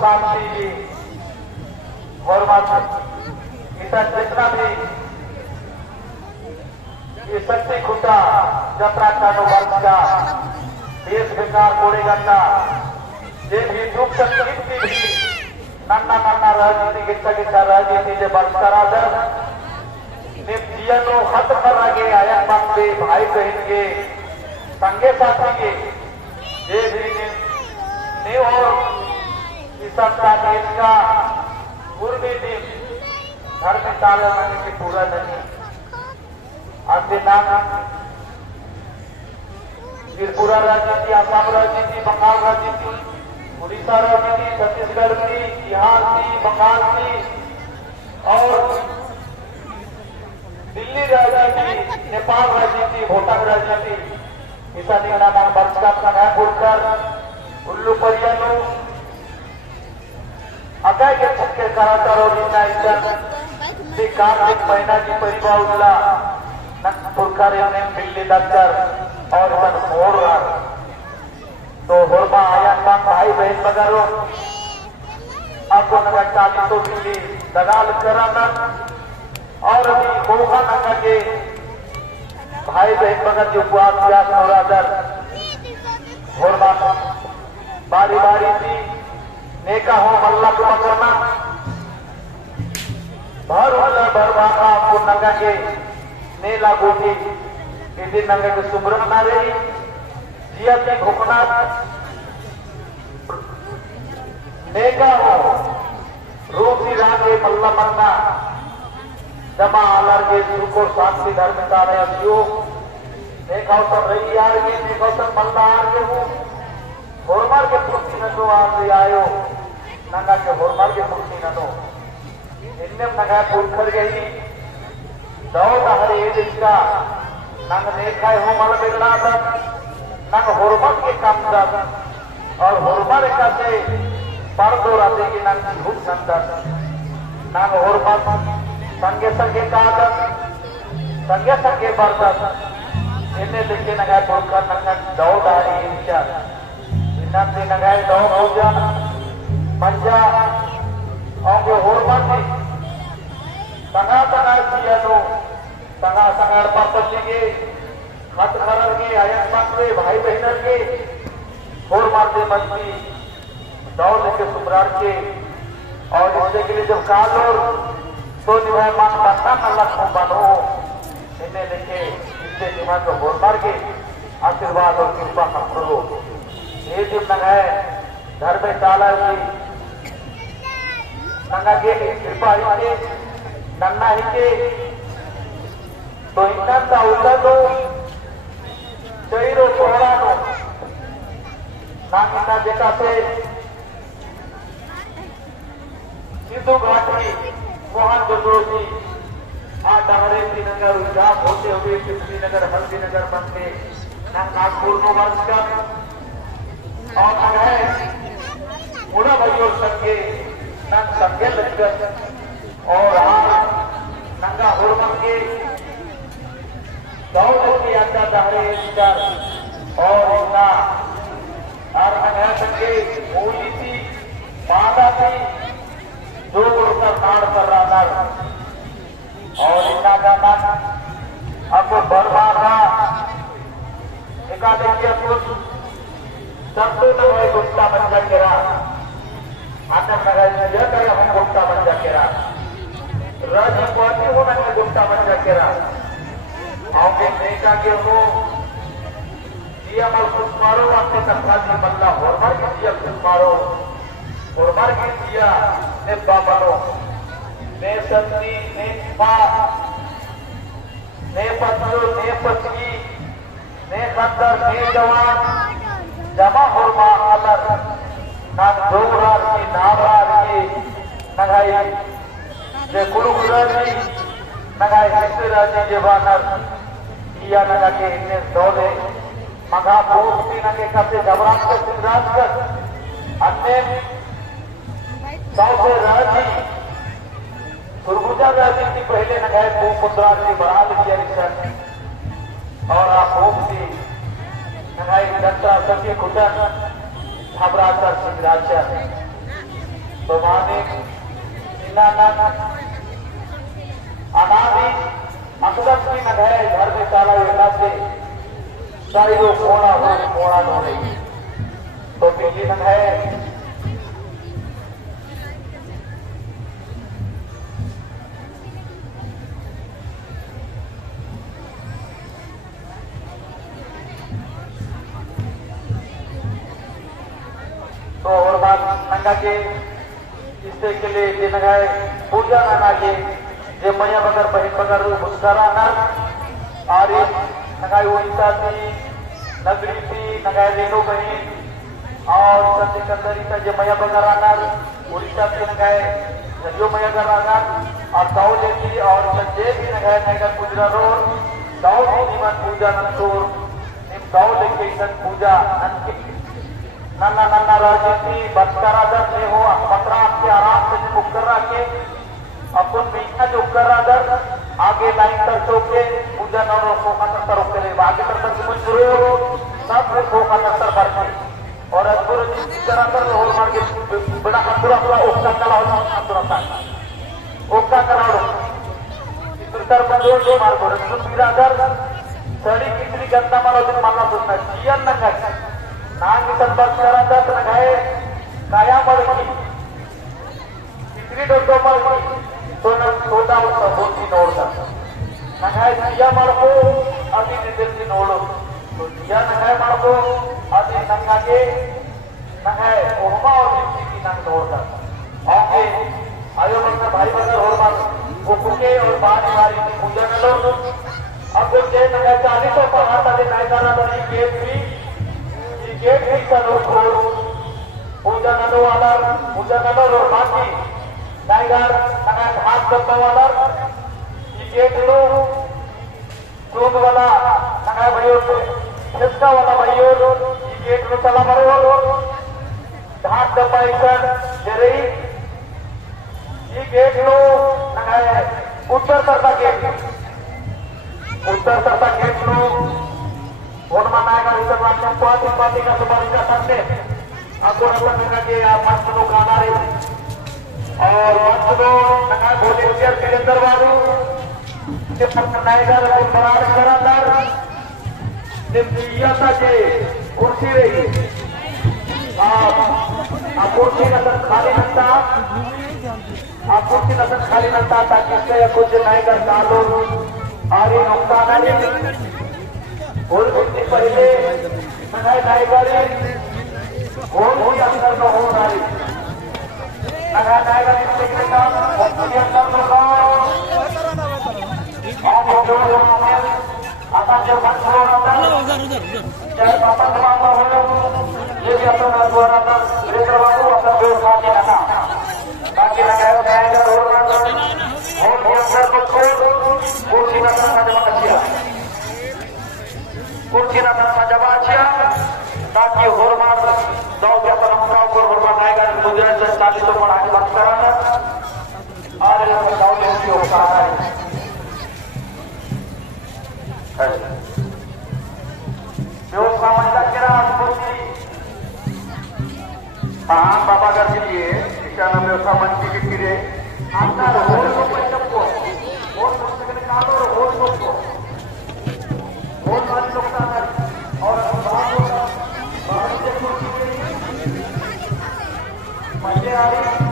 शांति जी और इतना जितना भी ये शक्ति खुटा जत्रा चालू वर्ष का देश विकार कोड़ेगंडा ये भी दुख तकलीफ की भी नन्ना नन्ना राजनीति गिट्टा राजनीति जो वर्ष करा दर जीवनों खत्म कर आगे आया बात भाई बहन के संगे साथी के ये भी नहीं और किसान का देश का पूर्वी टीम घर में ताला मारने की पूरा नहीं आते नाम त्रिपुरा राजनीति, आसाम राजनीति, बंगाल राजनीति, उड़ीसा राजनीति, छत्तीसगढ़ की, बिहार की, बंगाल की और दिल्ली राजनीति, नेपाल राजनीति, भूटान राजनीति ऐसा निगराना वर्ष का समय बोलकर उल्लू परियानो अगय के छक्के करातर और कार्तिक महीना की परिवार उल्ला पुरखा ने मिलने लगकर और मोड़ रहा तो होरमा आयन का भाई बहन बगरो आपको नगर 40 मिली दगाल कराना और अभी होगा नगर के भाई बहन बगर जो उपवास व्यास नवरात्र होरमा बारी बारी थी नेका हो मल्ला को करना भर भाखा आपको नगा के ने लागू थी इसी नंगे के सुमरन ना रही जिया की घुकना नेका हो रूपी रागे मल्ला मरना जमा आलर के सुको शांति धर्म का रहे देखा सर रही यार के देखा सर मल्ला आर के हूँ होरमार के पुष्टि न तो आप आयो नंगा के होरमार के पुष्टि न तो इनने नगा पुरखर गई दौड़ हर एक इसका नंग देखा हो मल बिगड़ा था नंग होरमत के काम था और होरमत का से पर दो राते की नंग झूठ संतर नंग होरमत संगे संगे का संगे बरतन इन्हें लिखे नगाए पुरखर नंग दौड़ हर इसका इन्हें नगाए दौड़ पूजा पंजा और होरमत संगा संगा सियानो संगा संगा पापल के खत खरल के आयन मंत्रे भाई बहन के होर मारते मंत्री दौड़ लेके सुमरार के और इसके के लिए जब काल और तो निभाए मान बनना नल्ला को बनो इन्हें लेके इससे निभाए को होर मार के आशीर्वाद और कृपा हम करो ये जो नगाए घर में डाला नंगा के कृपा ही नन्ना ही के तो इन्ना उल्लू चैरो कोहरानो नाकिना जेका से सिद्धू घाटी मोहन जोशी आ डहरे श्रीनगर उजाम होते हुए श्रीनगर हल्दीनगर बनते नागपुर नो वर्ष का और नगर मुड़ा भाइयों संगे नंग संगे लगकर और नंगा होरमन के दौड़ की अंदर दहरे कर और इतना और नगर संगे मूली थी माता थी जो उड़कर नाड़ कर रहा था और इतना का अब बर्मा था एकादशी कुछ सबसे नए गुप्ता बन जा गिरा आनंद नगर यह करे हम गुप्ता बन जा गिरा राजी पार्टी होना के गुप्ता बन जा गिरा आगे नेता के हो दिया मल कुछ मारो आपके तथा जी मल्ला होरमर के दिया कुछ मारो होरमर के दिया ने बाबरो ने सत्ती ने पा ने पत्रो ने पत्नी ने खद्दर ने जवान जमा होरमा अलर ना जोरार की नारार की नगाई जे गुरु गुराजी नगाई हिस्से राजी जवानर किया नगा के इन्हें दौड़े मगा पोस्ती नगे कसे घबराहट के सिंगराज कर अन्य सौसे राजी सुरगुजा राजी की पहले नगाए मुद्रा की बढ़ा लिया रिश्ता और आप पोस्ती नगाई जत्रा सखी खुटन घबराकर सिंगराज तो मानिक अनादि अकदम की नग है घर में चाला वेला से साइडो कोना हो कोना ढोने तो पीली नग है तो और बात नंगा के इससे के लिए दिन है पूजा ना के जे मैया बगर बहन बगर मुस्करा ना आरे नगाई उड़ीसा थी नगरी थी नगाई रेणु बहन और संधि कंदरी था जे मैया बगर आना उड़ीसा थी नगाई जो मैया बगर आना और दाऊ लेती और संजय भी नगाई नगर गुजरा रोड दाऊ की निमन पूजा नंदूर निम दाऊ लेके सन पूजा नंद नन्ना नन्ना राजनीति बचकारा दर ले हो पत्रा आपके आराम से बुक कर रखे अपन बीच जो कर रहा दर आगे लाइन कर चौके पूजा न रोको का रोके ले आगे कर सकते कुछ शुरू सब रोको का नस्तर भरते और अधूर कर अंदर होल मार के बड़ा पूरा पूरा ओका कला हो अंदर ओका कला हो इतर बंदो जो मार को रसूल बिरादर सड़ी कितनी गंदा मारो दिन मानना सोचना जीवन न कर नांग संपर्क करा दस नगाए काया मळकी इतनी डोटो मळकी तो न छोटा होता बोलती नोड़ता नगाए जिया मळको अभी निदेशी नोड़ो तो जिया नगाए मळको अभी नंगा के नगाए ओहमा और जिंदगी की नंग नोड़ता आगे आयो बंदा भाई बंदा और मार वो कुके और बारी बारी पूजा न लो अब जो जे नगाए 40 पहाड़ तले नायकाना बनी गेट भी गेट भी करो पूजा नलो वाला पूजा नलो और बाकी नाइगर नगर हाथ डब्बा वाला ये गेट लो दूध वाला नगर भाइयों खिसका वाला भाइयों ये गेट लो चला मरो हाथ डब्बा इधर जरे ये गेट लो नगर उत्तर तरता गेट लो और मनाएगा इधर वाक्य पार्टी का सुपारी सामने आपको नंगा के मंच लोग आना रहे और मंच लोग नंगा वॉलेंटियर के अंदर वालू के मनाएगा लोग बराबर करातार निम्तियाता के कुर्सी रही आप कुर्सी नजर खाली नंदा आप कुर्सी नजर खाली नंदा ताकि इससे कुछ नायकर डालो आगे नुकसान नहीं और उससे पहले नगाई नायगारी और भी अंदर में हो रही नगाई नायगारी के काम के अंदर में और जो आता जो बंद हो रहा चाहे पापा मामा हो ये भी अपना द्वारा अंदर रेत्र बाबू अपना व्यवस्था के रखा ताकि नगाई नायगारी और भी अंदर को कुर्सी न करना जमा किया कुर्सी ना करना जमा किया ताकि होरमार दाव के परंपराओं को होरमार आएगा गुजरात से 40 पर आगे बात कराना और ये दाव ले की होता है व्यवस्था महिला केरा कुर्सी हाँ बाबा कर के लिए क्या नाम व्यवस्था मंच के किरे अंदर होल को पंचम को होल को कालो होल को बहुत सारे लोग और बाहर से मजे आ रही